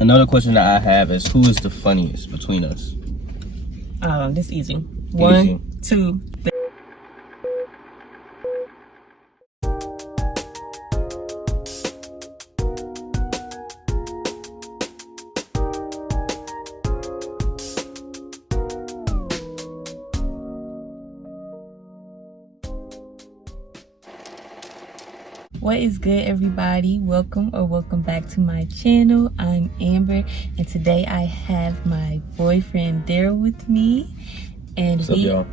Another question that I have is, who is the funniest between us? This easy. 1, 2, 3. What is good, everybody? Welcome back to my channel. I'm Amber, and today I have my boyfriend Daryl with me, and What's up, y'all?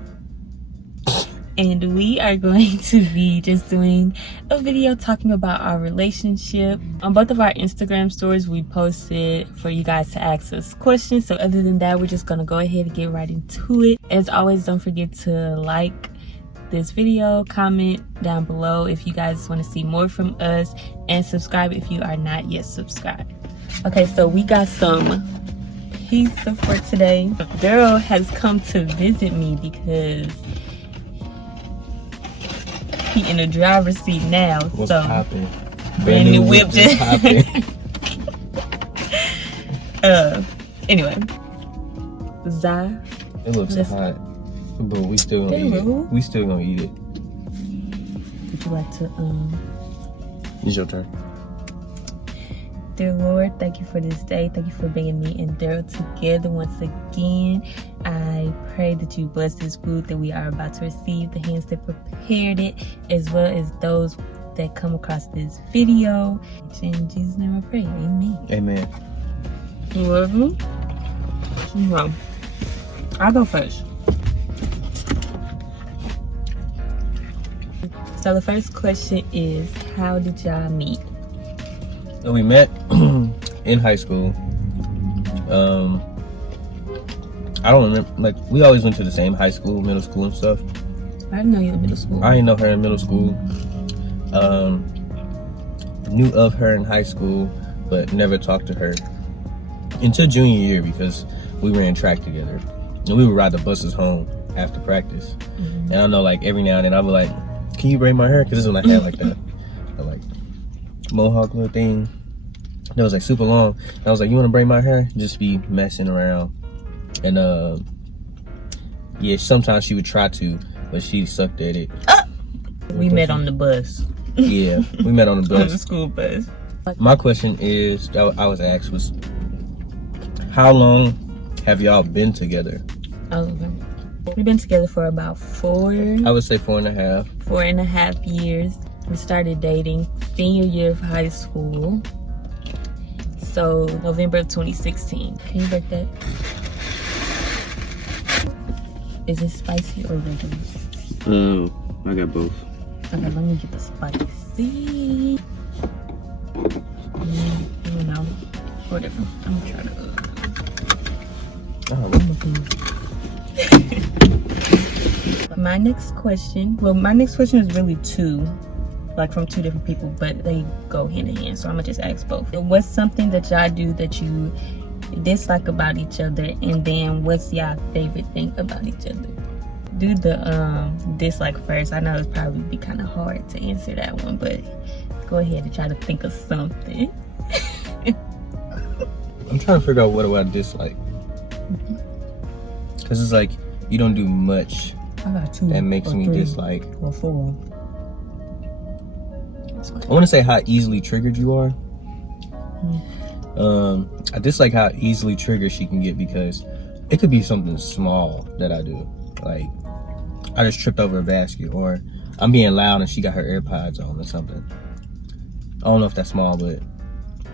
And we are going to be just doing a video talking about our relationship. On both of our Instagram stories, we posted for you guys to ask us questions. So other than that, we're just gonna go ahead and get right into it. As always, don't forget to like this video, comment down below if you guys want to see more from us, and subscribe if you are not yet subscribed. Okay, so we got some pizza for today. Daryl has come to visit me because he in the driver's seat now. What's so poppin'? Brand new whip just poppin'. Anyway, Zai, It looks hot, but we still gonna eat it. We still gonna eat it. Would you like to It's your turn. Dear Lord, thank you for this day. Thank you for bringing me and Daryl together once again. I pray that you bless this food that we are about to receive, the hands that prepared it, as well as those that come across this video. In Jesus' name I pray. Amen. Amen. You love me? Well, I'll go first. So the first question is, how did y'all meet? So we met in high school. I don't remember, like, we always went to the same high school, middle school and stuff. I didn't know you in middle school. I didn't know her in middle school. Knew of her in high school, but never talked to her until junior year because we ran track together. And we would ride the buses home after practice. And I know, like, every now and then I'd be like, can you braid my hair? Because this is when I had like that like mohawk little thing that was like super long. And I was like, you want to braid my hair? Just be messing around. And yeah, sometimes she would try to, but she sucked at it. We met on the bus. Yeah, we met on the bus. On the school bus. My question is, that I was asked, was, how long have y'all been together? Okay. We've been together for about I would say 4.5. 4.5 years. We started dating senior year of high school. So November of 2016. Can you break that? Is it spicy or regular? I got both. Okay, let me get the spicy. You know, whatever. I'm gonna try to. My next question is really two, like from two different people, but they go hand in hand, so I'm gonna just ask both. What's something that y'all do that you dislike about each other, and then what's y'all favorite thing about each other? Do the dislike first. I know it's probably be kind of hard to answer that one, but go ahead and try to think of something. I'm trying to figure out what do I dislike, because it's like you don't do much that makes me dislike. Or 4. I want to say how easily triggered you are. I dislike how easily triggered she can get, because it could be something small that I do, like I just tripped over a basket, or I'm being loud and she got her AirPods on or something. I don't know if that's small, but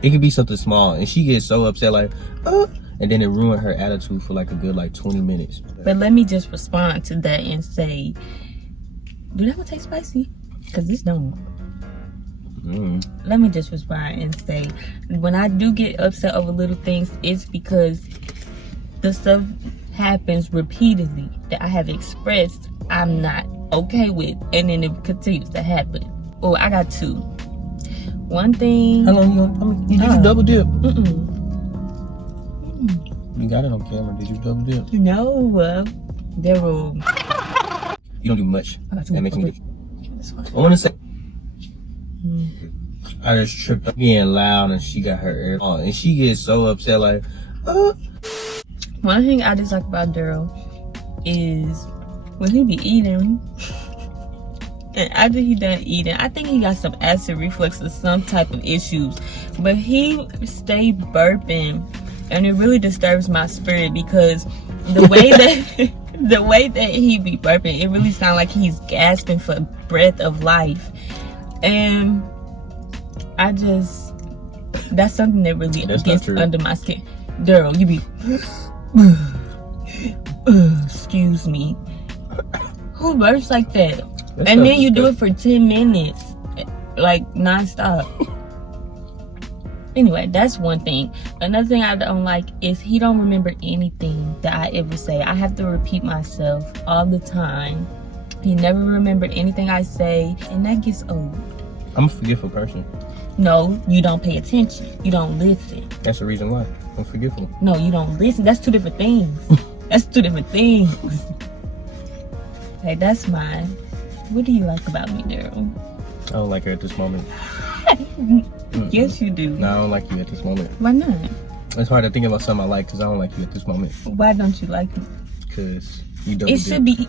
it could be something small, and she gets so upset, like, oh, and then it ruined her attitude for like a good 20 minutes. But let me just respond to that and say, do that one taste spicy? Because this don't. Let me just respond and say, when I do get upset over little things, it's because the stuff happens repeatedly that I have expressed I'm not okay with, and then it continues to happen. Oh, I got 2. One thing. How long you did you double dip? You got it on camera. Did you double dip? No, Daryl. You don't do much. I got that makes me. That's fine. I want to say. I just tripped up being loud and she got her ear on. And she gets so upset like, One thing I dislike about Daryl is when he be eating, and after he done eating, I think he got some acid reflux or some type of issues. But he stay burping, and it really disturbs my spirit because the way that the way that he be burping, it really sounds like he's gasping for breath of life. And that's something that really gets under my skin. Daryl, you be excuse me. Who burps like that? And then you do it for 10 minutes, like non-stop. Anyway, that's one thing. Another thing I don't like is he don't remember anything that I ever say. I have to repeat myself all the time. He never remembered anything I say, and that gets old. I'm a forgetful person. No, you don't pay attention. You don't listen. That's the reason why. I'm forgetful. No, you don't listen. That's two different things. That's two different things. Hey, that's mine. What do you like about me, Daryl? I don't like her at this moment. Yes, you do. No, I don't like you at this moment. Why not? It's hard to think about something I like because I don't like you at this moment. Why don't you like me? Because you don't. It should be.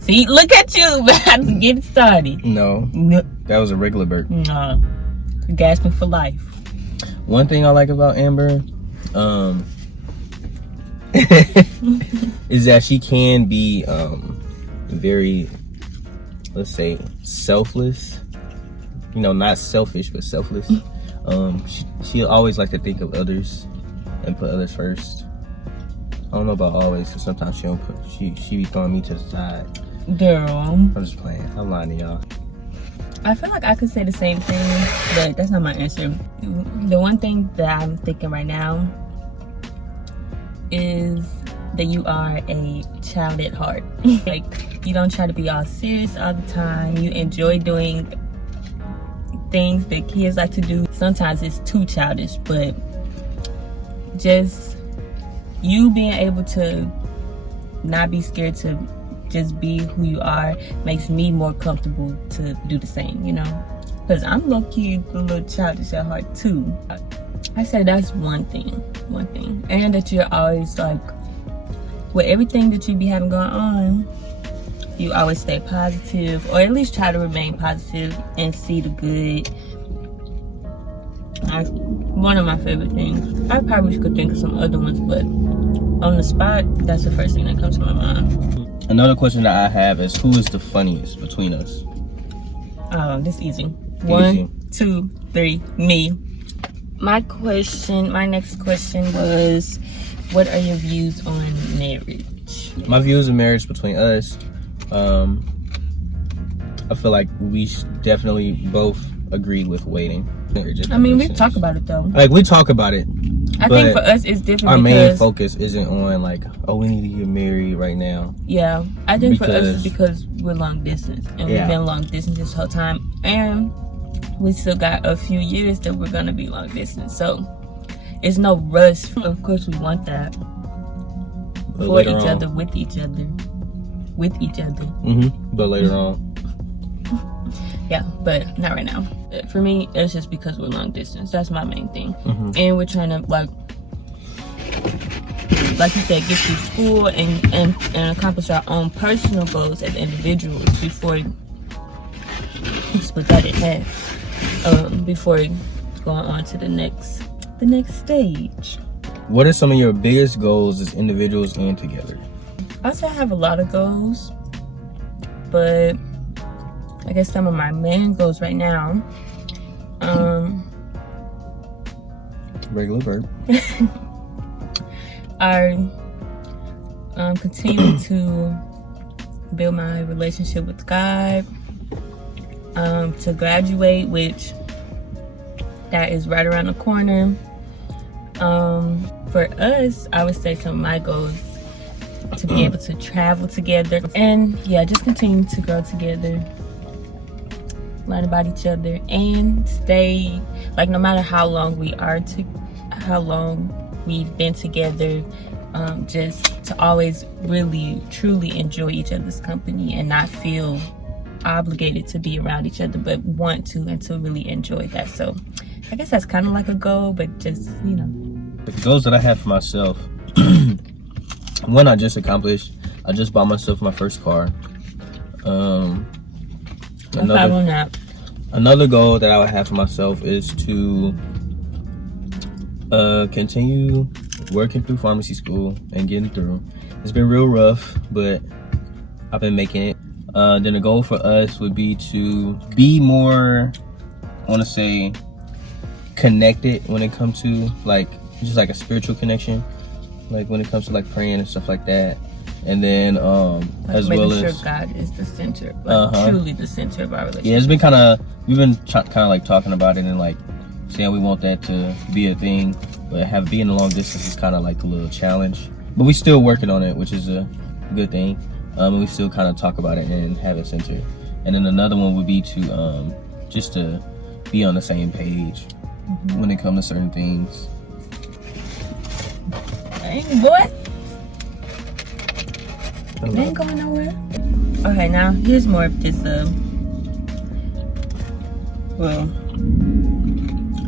See, look at you about to get started. No, that was a regular burp. No, gasping for life. One thing I like about Amber, is that she can be very, let's say, selfless. You know, not selfish, but selfless. She always like to think of others and put others first. I don't know about always, because sometimes she don't put. She be throwing me to the side. Daryl, I'm just playing. I'm lying to y'all. I feel like I could say the same thing, but that's not my answer. The one thing that I'm thinking right now is that you are a child at heart. Like, you don't try to be all serious all the time. You enjoy doing things that kids like to do. Sometimes it's too childish, but just you being able to not be scared to just be who you are makes me more comfortable to do the same, you know? Because I'm low-key a little childish at heart too. I say that's one thing. And that you're always like, with everything that you be having going on, you always stay positive, or at least try to remain positive and see the good. That's one of my favorite things. I probably could think of some other ones, but on the spot, that's the first thing that comes to my mind. Another question that I have is, who is the funniest between us? This is easy. 1, 2, 3, me. My next question was, what are your views on marriage? My views on marriage between us, I feel like we definitely both agree with waiting. I mean, we talk about it though. Like, we talk about it. I think for us it's different. Our main focus isn't on like, oh, we need to get married right now. Yeah, I think for us it's because we're long distance, and we've been long distance this whole time, and we still got a few years that we're gonna be long distance. So it's no rush. Of course, we want that for each other, with each other. But later on. Yeah, but not right now. For me, it's just because we're long distance. That's my main thing. And we're trying to, like you said, get through school and accomplish our own personal goals as individuals before split that in half. Before going on to the next stage. What are some of your biggest goals as individuals and together? I'd say I have a lot of goals, but I guess some of my main goals right now, regular verb, are continuing to build my relationship with God, to graduate, which that is right around the corner. For us, I would say some of my goals to be able to travel together, and just continue to grow together, learn about each other, and stay, like, no matter how long we've been together, just to always really truly enjoy each other's company and not feel obligated to be around each other, but want to and to really enjoy that. So I guess that's kind of like a goal, but just, you know, the goals that I have for myself, one I just accomplished. I just bought myself my first car. Another goal that I would have for myself is to continue working through pharmacy school and getting through. It's been real rough, but I've been making it. Then a goal for us would be to be more, I want to say, connected when it comes to like just like a spiritual connection, like when it comes to like praying and stuff like that. And then like as well as making sure God is the center, like truly the center of our relationship. Yeah, it's been we've been kind of like talking about it and like saying we want that to be a thing, but being a long distance is kind of like a little challenge. But we still working on it, which is a good thing. And we still kind of talk about it and have it centered. And then another one would be to just to be on the same page when it comes to certain things. Dang, boy. They ain't going nowhere. Okay, now here's more of this. Well,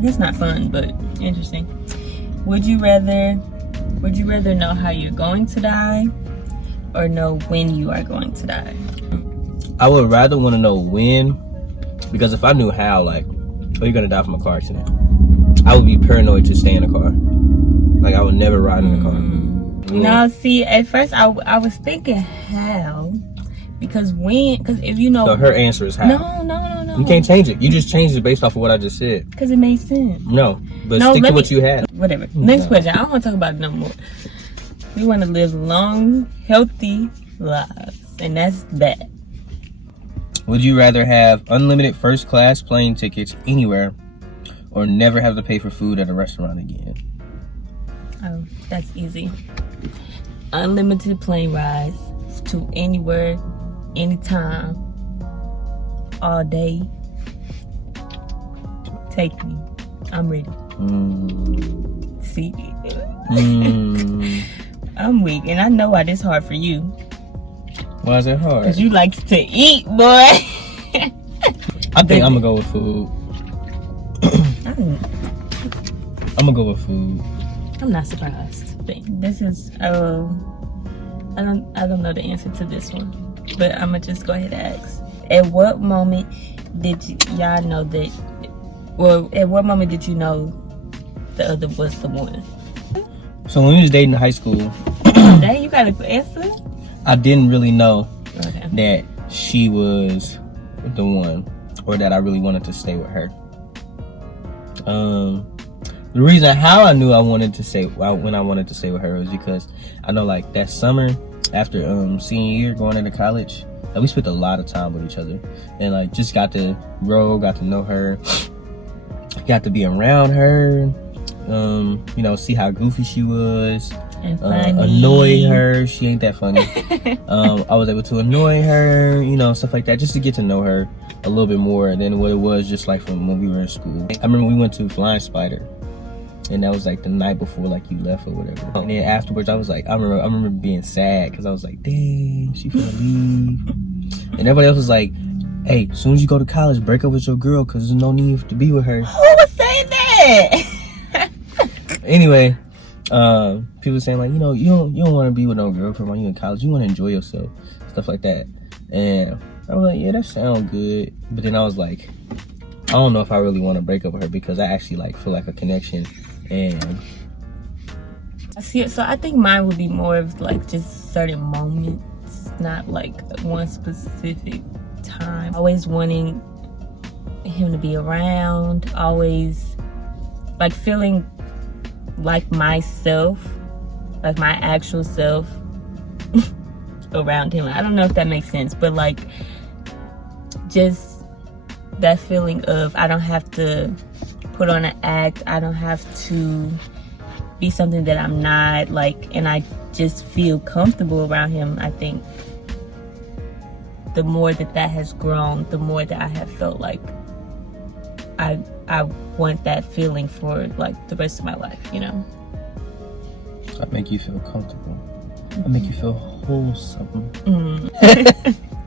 it's not fun, but interesting. Would you rather know how you're going to die, or know when you are going to die? I would rather want to know when, because if I knew how, like, oh, you're gonna die from a car accident, I would be paranoid to stay in a car. Like, I would never ride in a car. Now, see, at first I was thinking how, because if you know. So her answer is how. No. You can't change it. You just changed it based off of what I just said. Because it made sense. No, but stick to what you had. Whatever. Next question. I don't want to talk about it no more. We want to live long, healthy lives, and that's that. Would you rather have unlimited first class plane tickets anywhere, or never have to pay for food at a restaurant again? Oh, that's easy. Unlimited plane rides to anywhere, anytime, all day. Take me. I'm ready. See? I'm weak, and I know why this hard for you. Why is it hard? Because you like to eat, boy. I think I'm going to go with food. I'm going to go with food. I'm not surprised. This is I don't know the answer to this one, but I'm gonna just go ahead and ask. At what moment did y'all know that? Well, at what moment did you know the other was the one? So when we was dating in high school, Dang, you got an answer? I didn't really know that she was the one, or that I really wanted to stay with her. The reason how I knew I wanted to stay when I wanted to stay with her was because I know, like, that summer after senior year going into college, like, we spent a lot of time with each other, and like just got to grow, got to know her, got to be around her, you know, see how goofy she was, annoy her. She ain't that funny. I was able to annoy her, you know, stuff like that, just to get to know her a little bit more than what it was just like from when we were in school. I remember we went to Flying Spider, and that was like the night before, like, you left or whatever. And then afterwards, I was like, I remember being sad because I was like, dang, she finna leave. And everybody else was like, hey, as soon as you go to college, break up with your girl because there's no need to be with her. Who was saying that? Anyway, people were saying, like, you know, you don't want to be with no girlfriend while you're in college. You want to enjoy yourself, stuff like that. And I was like, yeah, that sounds good. But then I was like, I don't know if I really want to break up with her because I actually like feel like a connection. And I see it. So I think mine would be more of like just certain moments, not like one specific time. Always wanting him to be around, always like feeling like myself, like my actual self around him. I don't know if that makes sense, but like just that feeling of I don't have to put on an act, I don't have to be something that I'm not, like, and I just feel comfortable around him. I think the more that has grown, the more that I have felt like I want that feeling for like the rest of my life, you know. I make you feel comfortable. I make you feel wholesome.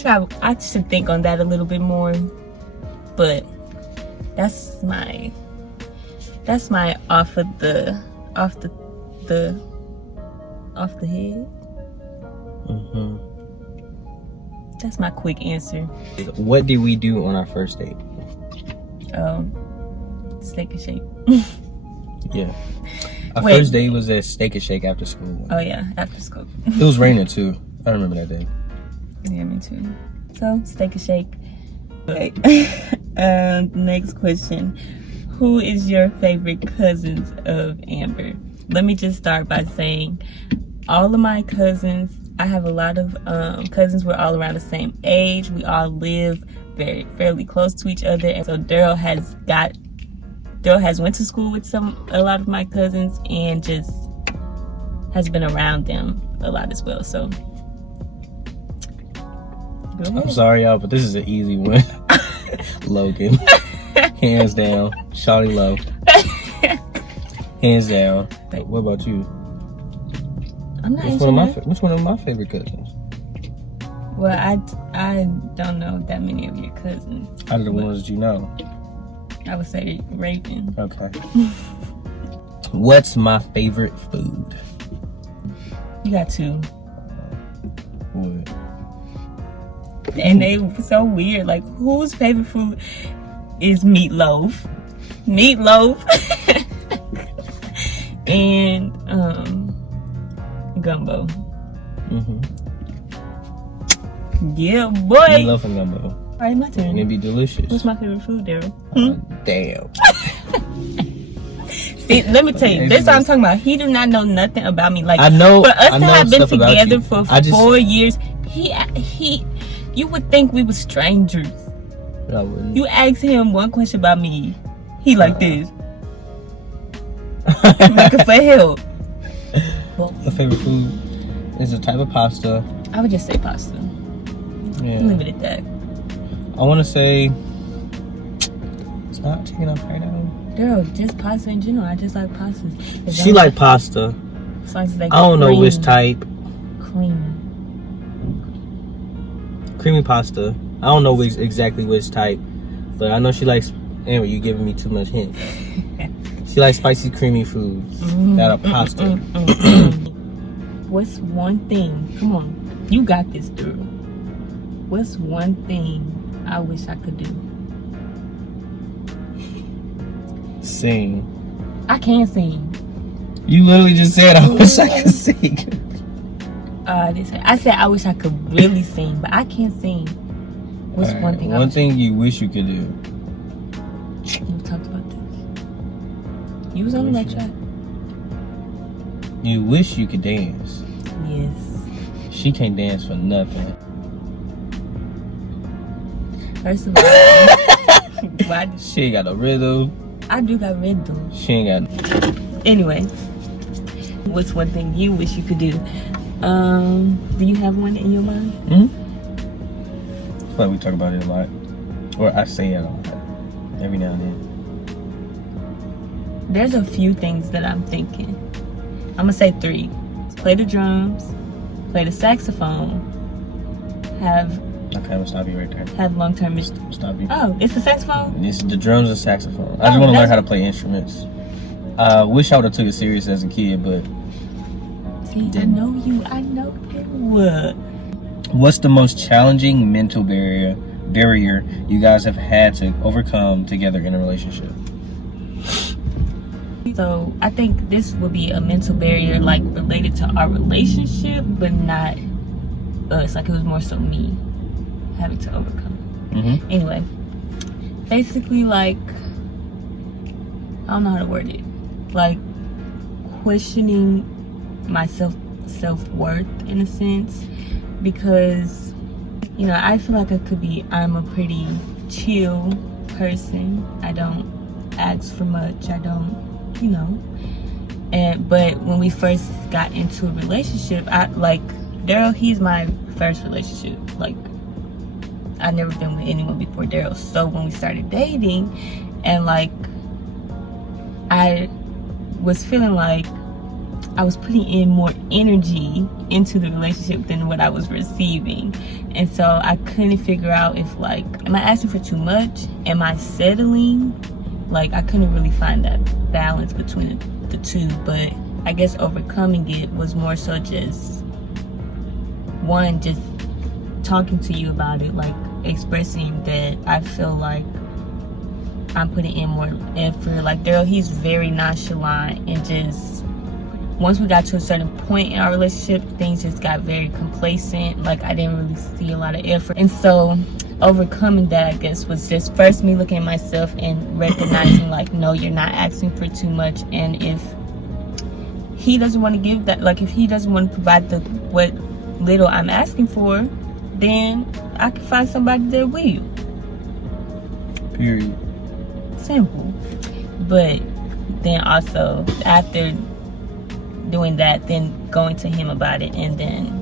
I should think on that a little bit more, but that's my off the head. That's my quick answer. What did we do on our first date? Steak and Shake. Yeah. Our first date was at Steak and Shake after school. Oh yeah, after school. It was raining too. I remember that day. Yeah, me too. So, Steak and Shake. Okay. Next question. Who is your favorite cousins of Amber? Let me just start by saying all of my cousins, I have a lot of cousins. We're all around the same age. We all live fairly close to each other. And so Daryl has went to school with a lot of my cousins and just has been around them a lot as well. So I'm sorry, y'all, but this is an easy one. Logan. Hands down. Shawty low. Hands down. What about you? I'm not Which one of my favorite cousins? Well, I don't know that many of your cousins. Out of the ones that you know? I would say Raven. Okay. What's my favorite food? You got two. What? And they were so weird. Like, whose favorite food is meatloaf? Meatloaf. And gumbo. Yeah, boy. Meatloaf and gumbo. All right, my turn. And it'd be delicious. What's my favorite food, Daryl? Damn. See, let me tell you, this is what I'm talking about. He do not know nothing about me. Like, I know. For us I to know have been stuff about together you. for 4 years, you would think we were strangers. I wouldn't. You ask him one question about me, he like this. Looking for help. My favorite food is a type of pasta. I would just say pasta. Yeah. Leave it at that. I want to say it's not chicken Alfredo. Girl, just pasta in general. I just like pastas. She like pasta. As long as they I don't know which type. Creamy pasta. I don't know exactly which type, but I know she likes. Anyway, you giving me too much hint. She likes spicy, creamy foods that are pasta. What's one thing? Come on, you got this, girl. What's one thing I wish I could do? Sing. I can't sing. You literally just said I wish I could sing. I said I wish I could really sing, but I can't sing. What's one thing? One thing you wish you could do. You talked about this. You was on the right track. You wish you could dance. Yes. She can't dance for nothing. First of all, she ain't got no rhythm. I do got rhythm. She ain't got. Anyway, what's one thing you wish you could do? Do you have one in your mind? I feel like we talk about it a lot, or I say it a lot, every now and then. There's a few things that I'm thinking. I'm gonna say 3. Play the drums, play the saxophone, have. Okay, I'm gonna stop you right there. Have long-term. Stop you. Oh, it's the saxophone? It's the drums and saxophone. I just want to learn how to play instruments. I wish I would have took it serious as a kid, but. See, I know you. What's the most challenging mental barrier you guys have had to overcome together in a relationship? So I think this would be a mental barrier like related to our relationship, but not us. Like it was more so me having to overcome. Anyway, basically, like, I don't know how to word it. Like questioning my self-worth in a sense, because I feel like I'm a pretty chill person. I don't ask for much. I don't, but when we first got into a relationship, Daryl, he's my first relationship. Like, I've never been with anyone before Daryl. So when we started dating, and like I was feeling like I was putting in more energy into the relationship than what I was receiving. And so I couldn't figure out if, like, am I asking for too much? Am I settling? Like, I couldn't really find that balance between the two. But I guess overcoming it was more so just, one, just talking to you about it, like expressing that I feel like I'm putting in more effort. Like Daryl, he's very nonchalant, and just once we got to a certain point in our relationship, things just got very complacent. Like I didn't really see a lot of effort. And so overcoming that, I guess, was just first me looking at myself and recognizing like, no, you're not asking for too much. And if he doesn't want to give that, like if he doesn't want to provide the what little I'm asking for, then I can find somebody that will. Period. Simple. But then also after doing that, then going to him about it, and then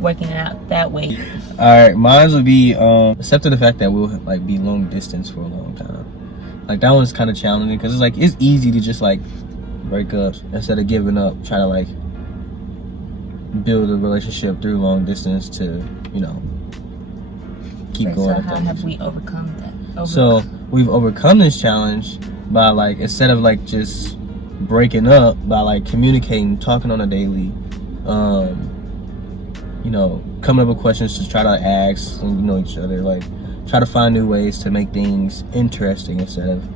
working it out that way. All right, mine would be accepting the fact that we'll like be long distance for a long time. Like that one's kind of challenging because it's easy to just like break up instead of giving up. Try to like build a relationship through long distance to keep going. So how have we overcome that? So we've overcome this challenge by like, instead of like just breaking up, by like communicating, talking on a daily, coming up with questions to try to ask each other, like try to find new ways to make things interesting instead of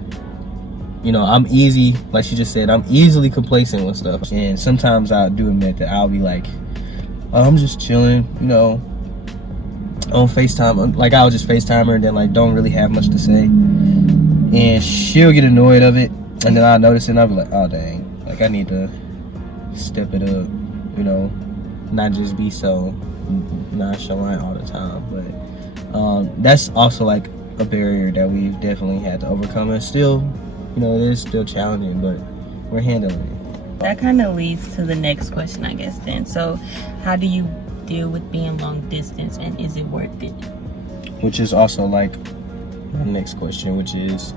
I'm easy, like she just said, I'm easily complacent with stuff. And sometimes I do admit that I'll be like, oh, I'm just chilling, on FaceTime. Like I'll just FaceTime her and then like don't really have much to say. And she'll get annoyed of it. And then I'll notice it and I'll be like, oh dang, like I need to step it up, not just be so nonchalant all the time. But that's also like a barrier that we've definitely had to overcome. And still, it is still challenging, but we're handling it. That kind of leads to the next question, I guess, then. So how do you deal with being long distance, and is it worth it? Which is also like my next question, which is,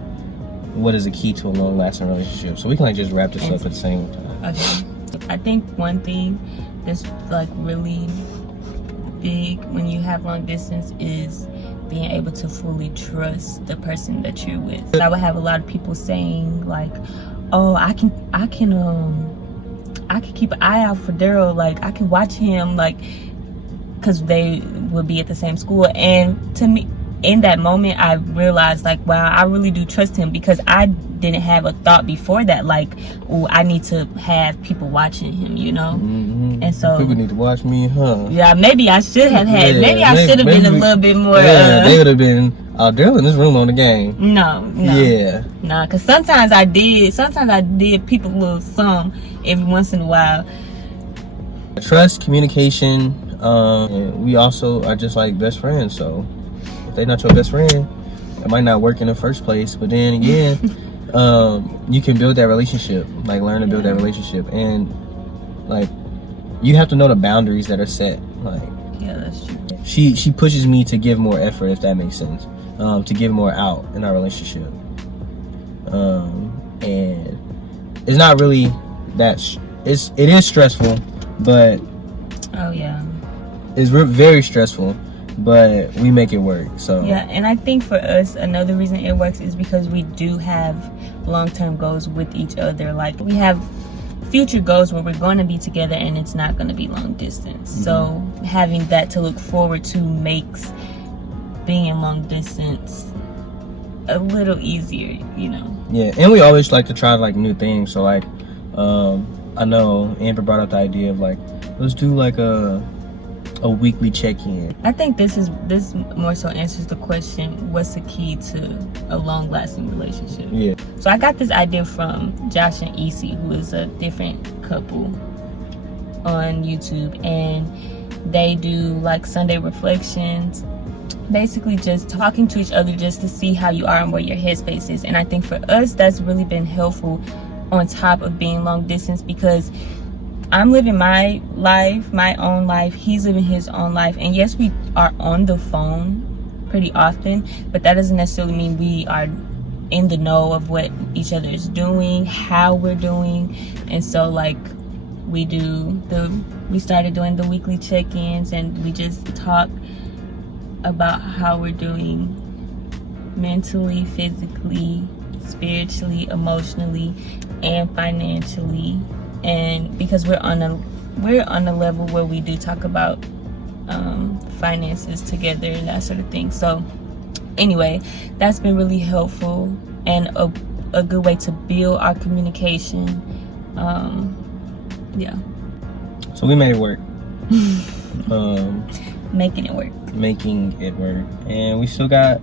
what is the key to a long lasting relationship? So we can like just wrap this up at the same time. Okay. I think one thing that's like really big when you have long distance is being able to fully trust the person that you're with. I would have a lot of people saying like, oh, I can keep an eye out for Daryl, like I can watch him, like, because they would be at the same school. And to me, in that moment, I realized like, wow, I really do trust him, because I didn't have a thought before that like, oh, I need to have people watching him, And so people need to watch me, huh? Yeah, maybe I should have had. Maybe I should have been a little bit more. Yeah, they would have been. Daryl in this room on the game. No. Yeah. Nah, because sometimes I did. Sometimes I did peep a little some every once in a while. Trust, communication, and we also are just like best friends. So if they're not your best friend, it might not work in the first place. But then again, you can build that relationship. Like learn to build that relationship, and like you have to know the boundaries that are set. Like yeah, that's true. She pushes me to give more effort, if that makes sense. To give more out in our relationship. And it's not really that it is stressful, but oh yeah, it's very stressful, but we make it work. So yeah, and I think for us, another reason it works is because we do have long-term goals with each other. Like we have future goals where we're going to be together, and it's not going to be long distance. So having that to look forward to makes being long distance a little easier, Yeah, and we always like to try like new things. So like I know Amber brought up the idea of like, let's do like a weekly check-in. I think this more so answers the question, what's the key to a long-lasting relationship? Yeah. So I got this idea from Josh and Isi, who is a different couple on YouTube, and they do like Sunday reflections, basically just talking to each other just to see how you are and where your headspace is. And I think for us, that's really been helpful on top of being long distance, because I'm living my life, my own life, he's living his own life. And yes, we are on the phone pretty often, but that doesn't necessarily mean we are in the know of what each other is doing, how we're doing. And so like we started doing the weekly check-ins, and we just talk about how we're doing mentally, physically, spiritually, emotionally, and financially. And because we're on a level where we do talk about finances together and that sort of thing. So anyway, that's been really helpful and a good way to build our communication. Yeah. So we made it work. Making it work. And we still got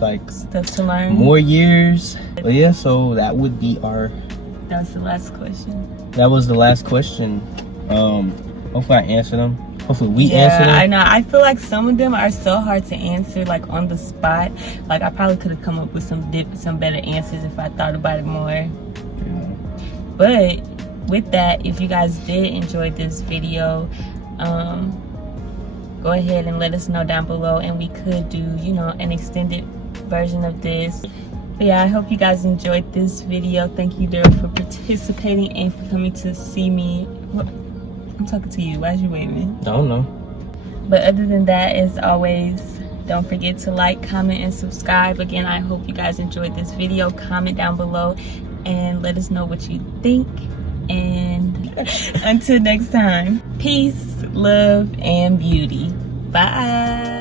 like stuff to learn, more years. But yeah, so that would be that was the last question. That was the last question. Hopefully I answered them. Hopefully we answered them. I know. I feel like some of them are so hard to answer, like on the spot. Like I probably could have come up with some better answers if I thought about it more. Yeah. But with that, if you guys did enjoy this video, go ahead and let us know down below, and we could do, you know, an extended version of this. But yeah, I hope you guys enjoyed this video. Thank you, Daryl, for participating and for coming to see me. I'm talking to you. Why is you waving? I don't know. But other than that, as always, don't forget to like, comment, and subscribe. Again, I hope you guys enjoyed this video. Comment down below and let us know what you think. And until next time, peace, love, and beauty. Bye.